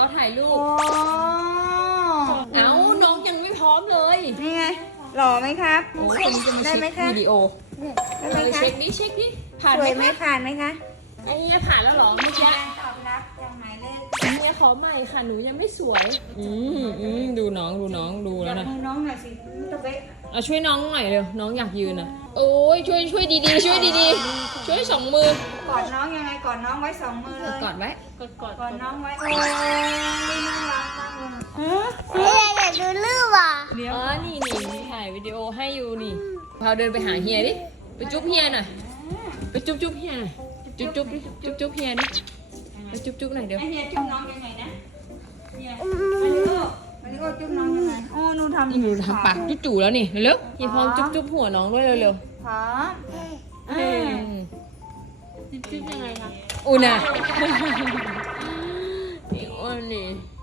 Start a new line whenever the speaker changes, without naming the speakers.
ถ่ายรู
โอ้
ปเอ้าน้องยังไม่พร้อมเลย
นี่ไงหล่อไหมครับ
โอ้คนนี้จะมา
ได้
เช็
ไหม
ค
คะ
วิดีโอ
ได้ไหมคะ
เช็คดิผ่าน
ส
ไหม
วยไหม
คะ
ผ่านไหมคะ
ไอ้เนี้ยผ่านแล้วเหรอเมื่อกี้
การตอบรับจากหมายเลข
ไอ้เนี้ยขอใหม่ค่ะหนูยังไม่สวยดูน้องดูแล้ว
จับ
นะ
มือน้องหน่อยสิตะเบ๊ะ
เอาช่วยน้องหน่อยเร็วน้องอยากยืนอ่ะโอ้ยช่วยดีๆช่วยดีๆช่วย2 มือก
อดน้องยังไงกอดน้องไว้สองมือเลย
กอดไว้
กอดน้องไว้โอ้ยน่ารักมากเลย
อยากดูรูปอ่ะ
เดี๋ยว
อ๋อนี่ถ่ายวิดีโอให้อยู่นี่พาเดินไปหาเฮียดิไปจุ๊บเฮียหน่อยไปจุ๊บเฮียหน่อยจุ๊บเฮียดิไปจุ๊บหน่อยเดี๋ยว
ไอเฮียจุ๊บน้องยังไงนะเฮียมาริโอจุ๊บน้องยังไงโอ้หนูทำ
นี่ดูทำปากจู่ๆแล้วนี่เร็วเฮียพร้อมจุ๊บหัวน้องด้วยเร็ว
พร้อม
จุ๊บยังไงคะอุ่นอ่ะนี่อ้วนนี่